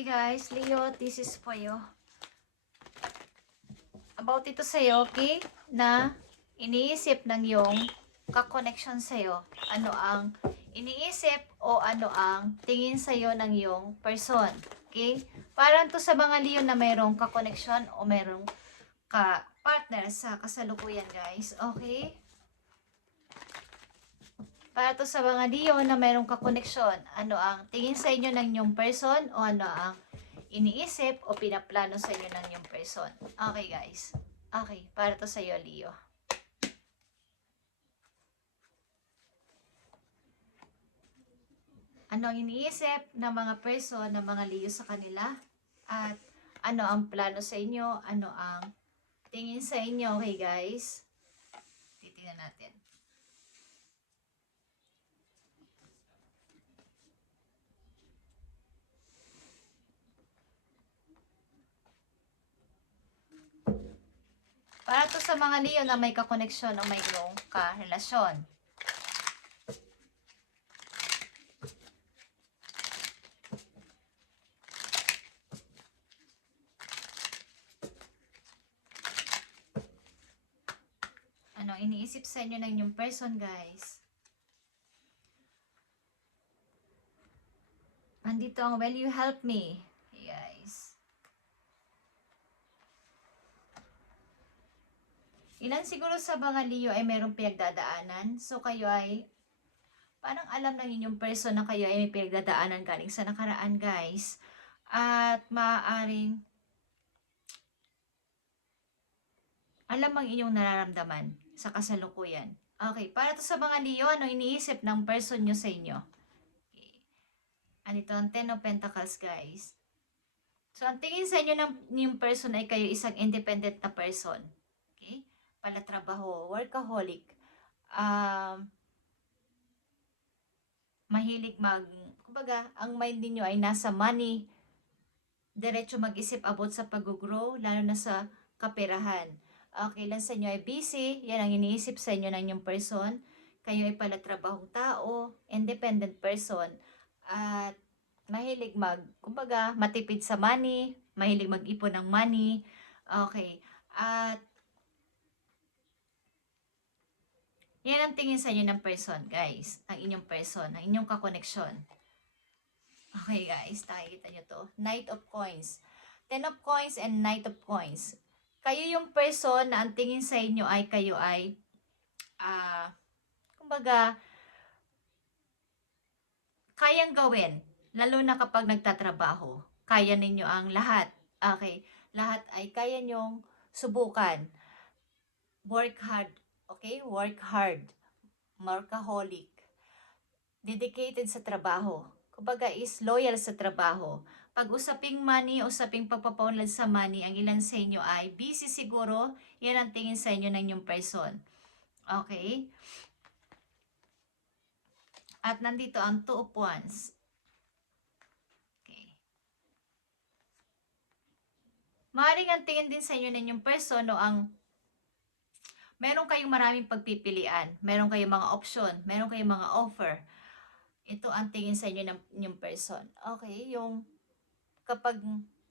Okay guys, Leo, this is for you. About ito sa'yo, okay? Na iniisip ng yung kakoneksyon sa'yo. Ano ang iniisip o ano ang tingin sa'yo ng yung person. Okay? Parang to sa mga Leo na mayroong kakoneksyon o mayroong ka-partner sa kasalukuyan guys. Okay? Para to sa mga Leo na mayroong kakoneksyon, ano ang tingin sa inyo ng inyong person o ano ang iniisip o pinaplano sa inyo ng inyong person. Okay guys. Okay, para to sa iyo Leo. Ano ang iniisip ng mga person ng mga Leo sa kanila? At ano ang plano sa inyo? Ano ang tingin sa inyo? Okay guys. Titingnan natin. Para to sa mga Leo na may kakoneksyon o mayroong karelasyon. Ano iniisip sa inyo ng inyong person guys? Andito ang will you help me? Hey guys. Ilan siguro sa mga Leo ay mayroong pinagdadaanan. So kayo ay parang alam ng inyong person na kayo ay may pinagdadaanan galing sa nakaraan guys. At maaaring alam ang inyong nararamdaman sa kasalukuyan. Okay, para to sa mga Leo, ano iniisip ng person nyo sa inyo? Okay. Anito ang 10 of Pentacles guys. So ang tingin sa inyo ng yung person ay kayo isang independent na person. Okay? Palatrabaho, workaholic, mahilig kumbaga, ang mind niyo ay nasa money, diretso mag-isip about sa pag-grow, lalo na sa kaperahan. Okay, lang sa inyo ay busy, yan ang iniisip sa inyo ng inyong person. Kayo ay palatrabahong tao, independent person, at mahilig kumbaga, matipid sa money, mahilig mag-ipon ng money. Okay, at yan ang tingin sa inyo ng person, guys. Ang inyong person, ang inyong kakoneksyon. Okay, guys. Nakikita nyo to. Knight of Coins. 10 of Coins and Knight of Coins. Kayo yung person na ang tingin sa inyo ay kayo ay, kumbaga, kayang gawin. Lalo na kapag nagtatrabaho. Kaya ninyo ang lahat. Okay. Lahat ay kaya nyong subukan. Work hard. Okay? Work hard. Workaholic. Dedicated sa trabaho. Kumbaga is loyal sa trabaho. Pag usaping money, usaping pagpapaunlad sa money, ang ilan sa inyo ay busy siguro, yan ang tingin sa inyo ng inyong person. Okay? At nandito ang 2 of Wands. Okay. Maaaring ang tingin din sa inyo ng inyong person no, meron kayong maraming pagpipilian, meron kayong mga option, meron kayong mga offer. Ito ang tingin sa inyo ng inyong person. Okay, yung kapag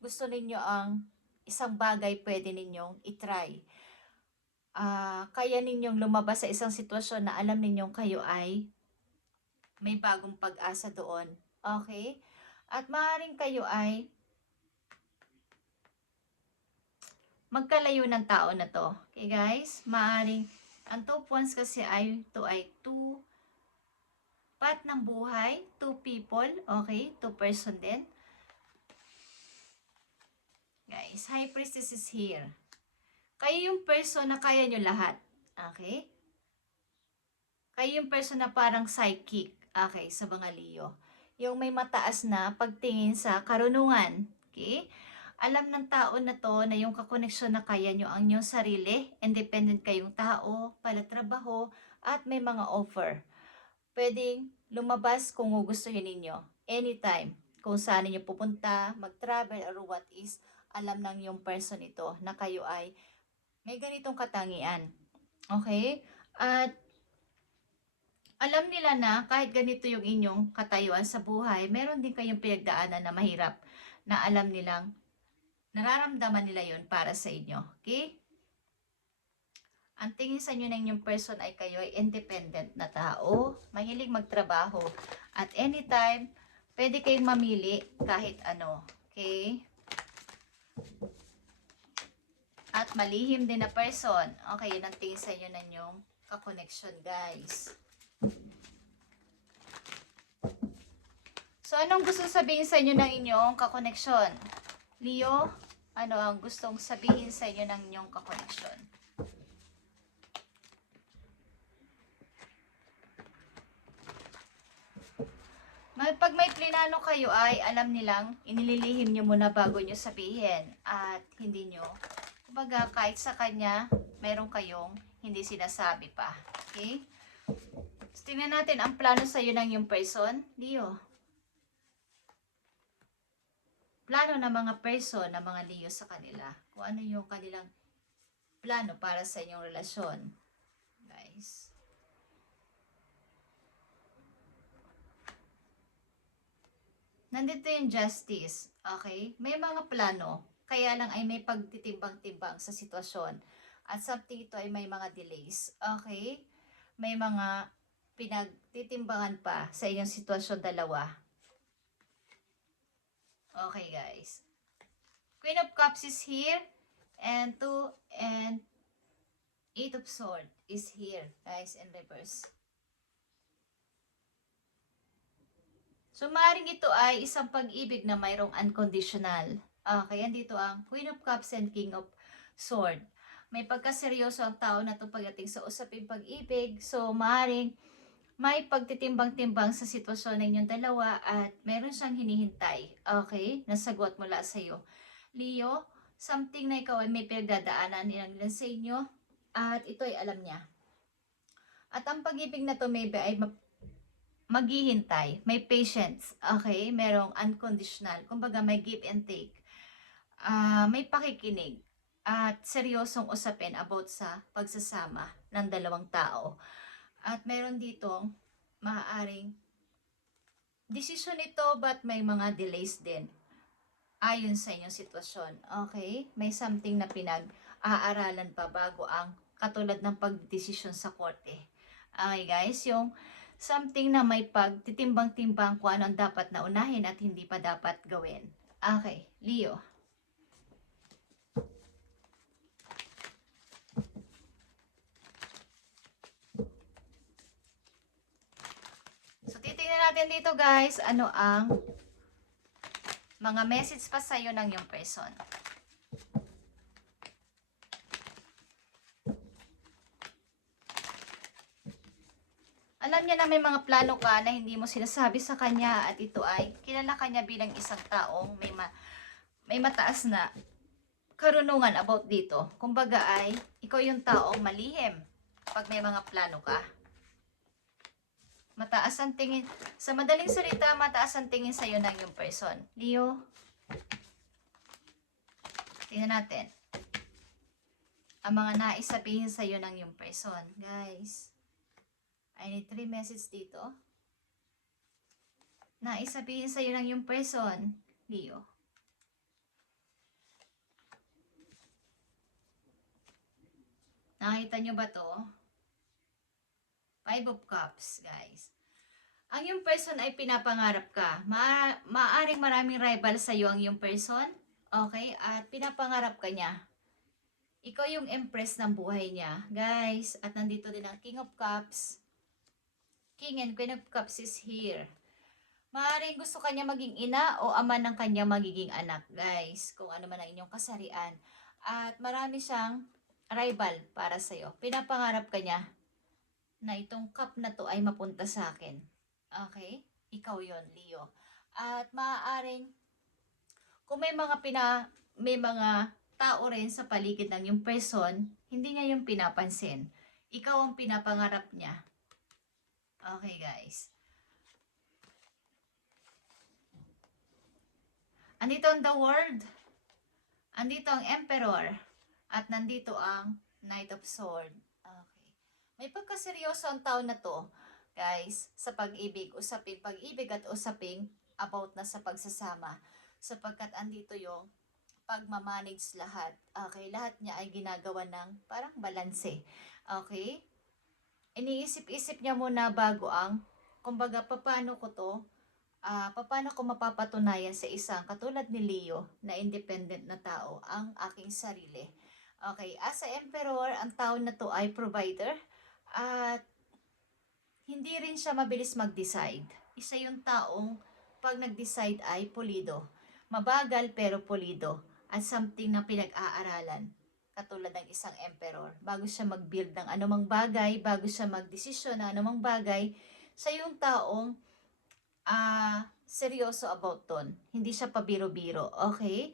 gusto ninyo ang isang bagay, pwede ninyong itry. Kaya ninyong lumabas sa isang sitwasyon na alam ninyong kayo ay may bagong pag-asa doon. Okay? At maaaring kayo ay magkalayo ng tao na to. Okay guys? Maaaring, ang 2 points kasi ay, ito ay 2 path ng buhay, 2 people, okay? 2 person din. Guys, High Priestess is here. Kayo yung person na kaya nyo lahat. Okay? Kayo yung person na parang psychic. Okay, sa mga Leo. Yung may mataas na pagtingin sa karunungan. Okay? Alam ng tao na to na yung kakoneksyon na kaya nyo ang inyong sarili, independent kayong tao, palatrabaho, at may mga offer. Pwedeng lumabas kung gustuhin ninyo. Anytime. Kung saan ninyo pupunta, mag-travel, or what is, alam ng yung person ito na kayo ay may ganitong katangian. Okay? At alam nila na kahit ganito yung inyong katayuan sa buhay, meron din kayong pinagdaanan na mahirap na alam nilang nararamdaman nila yon para sa inyo. Okay? Ang tingin sa inyo ng inyong person ay kayo ay independent na tao, mahilig magtrabaho, at anytime, pwede kayong mamili kahit ano. Okay? At malihim din na person. Okay, yun ang tingin sa inyo ng inyong kakoneksyon, guys. So, anong gusto sabihin sa inyo ng inyong kakoneksyon? Leo, ano ang gustong sabihin sa inyo ng inyong kakoneksyon? Pag may plinano kayo ay alam nilang inililihim nyo muna bago nyo sabihin at hindi nyo, kumbaga kahit sa kanya, meron kayong hindi sinasabi pa. Okay? So, tingnan natin ang plano sa iyo ng yung person. Leo. Plano ng mga person, ng mga Leo sa kanila. Kung ano yung kanilang plano para sa inyong relasyon. Guys. Nandito yung justice. Okay? May mga plano. Kaya lang ay may pagtitimbang-timbang sa sitwasyon. At something ito ay may mga delays. Okay? May mga pinagtitimbangan pa sa inyong sitwasyon dalawa. Okay, guys. Queen of Cups is here. And 2 and 8 of Swords is here, guys, in reverse. So, maaaring ito ay isang pag-ibig na mayroong unconditional. Kaya dito ang Queen of Cups and King of Swords. May pagkaseryoso ang tao na ito pagdating sa usaping pag-ibig. So, maaaring may pagtitimbang-timbang sa sitwasyon ng inyong dalawa at meron siyang hinihintay. Okay? Nasagot mula sa iyo. Leo, something na ikaw ay may pinagdadaanan ilang sa inyo at ito ay alam niya. At ang pag-ibig na to maybe ay maghihintay, may patience, okay? Merong unconditional, kumbaga may give and take. May pakikinig at seryosong usapin about sa pagsasama ng dalawang tao. At meron ditong maaaring decision ito but may mga delays din ayon sa inyong sitwasyon. Okay? May something na pinag-aaralan pa bago ang katulad ng pagdesisyon sa korte. Okay guys, yung something na may pagtitimbang-timbang kung ano ang dapat na unahin at hindi pa dapat gawin. Okay, Leo. So, titingnan natin dito guys, ano ang mga message pa sa'yo ng yung person. Alam niya na may mga plano ka na hindi mo sinasabi sa kanya at ito ay kilala kanya bilang isang taong may mataas na karunungan about dito. Kumbaga ay ikaw yung taong malihim pag may mga plano ka. Mataas ang tingin, sa madaling salita, mataas ang tingin sa'yo ng yung person. Leo, tingnan natin. Ang mga nais sabihin sa'yo ng yung person. Guys, I need 3 messages dito. Nais sabihin sa'yo ng yung person, Leo. Nakita nyo ba to? 5 of Cups, guys. Ang yung person ay pinapangarap ka. Maaring maraming rival sa'yo ang yung person. Okay? At pinapangarap ka niya. Ikaw yung empress ng buhay niya. Guys, at nandito din ang King of Cups. King and Queen of Cups is here. Maaaring gusto kanya maging ina o ama ng kanya magiging anak, guys. Kung ano man ang inyong kasarian. At marami siyang rival para sa'yo. Pinapangarap ka niya na itong cup na to ay mapunta sa akin. Okay? Ikaw yon, Leo. At maaaring kung may mga tao rin sa paligid ng yung person, hindi niya yung pinapansin. Ikaw ang pinapangarap niya. Okay, guys. Andito ang the world. Andito ang emperor. At nandito ang Knight of Swords. Okay. May pagkaseryoso ang tao na to, guys, sa pag-ibig. Usaping pag-ibig at usaping about na sa pagsasama. sapagkat andito yung pagmamanage lahat. Okay, lahat niya ay ginagawa ng parang balanse. Okay? Iniisip-isip niya muna bago ang, kumbaga, paano ko mapapatunayan sa isang katulad ni Leo na independent na tao ang aking sarili. Okay, as a emperor, ang tao na to ay provider at hindi rin siya mabilis mag-decide. Isa yung taong pag nag-decide ay pulido. Mabagal pero pulido at something na pinag-aaralan. Katulad ng isang emperor. Bago siya mag-build ng anumang bagay, bago siya mag-desisyon ng anumang bagay, siya yung taong seryoso about ton. Hindi siya pabiro-biro. Okay?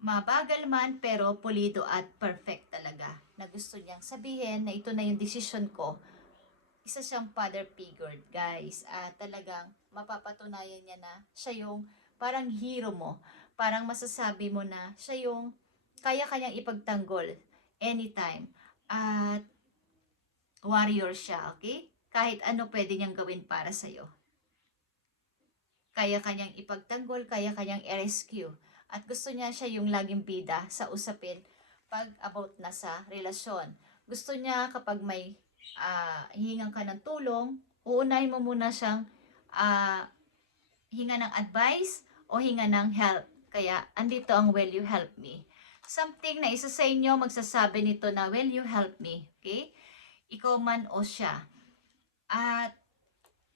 Mabagal man pero pulido at perfect talaga. Na gusto niyang sabihin na ito na yung decision ko. Isa siyang father figure, guys. Talagang mapapatunayan niya na siya yung parang hero mo. Parang masasabi mo na siya yung kaya kanyang ipagtanggol anytime. At warrior siya, okay? Kahit ano pwede niyang gawin para sa'yo. Kaya kanyang ipagtanggol, kaya kanyang i-rescue. At gusto niya siya yung laging bida sa usapin pag about na sa relasyon. Gusto niya kapag may hihingan ka ng tulong, uunahin mo muna siyang hinga ng advice o hinga ng help. Kaya, andito ang will you help me. Something na isa sa inyo magsasabi nito na will you help me. Okay? Ikaw man o siya. At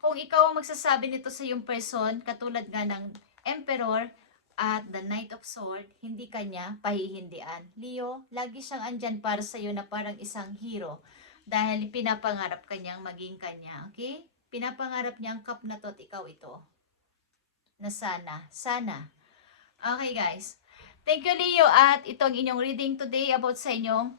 kung ikaw ang magsasabi nito sa yung person, katulad nga ng Emperor at the Knight of Sword, hindi kanya pahihindian. Leo, lagi siyang andyan para sa iyo na parang isang hero. Dahil pinapangarap kanyang maging kanya. Okay? Pinapangarap niya ang cup na to at ikaw ito. Na sana. Sana. Okay, guys. Thank you, Leo. At ito ang inyong reading today about sa inyong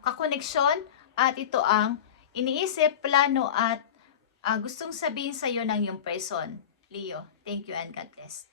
kakoneksyon. At ito ang iniisip, plano at gustong sabihin sa iyo ng yung person. Leo, thank you and God bless.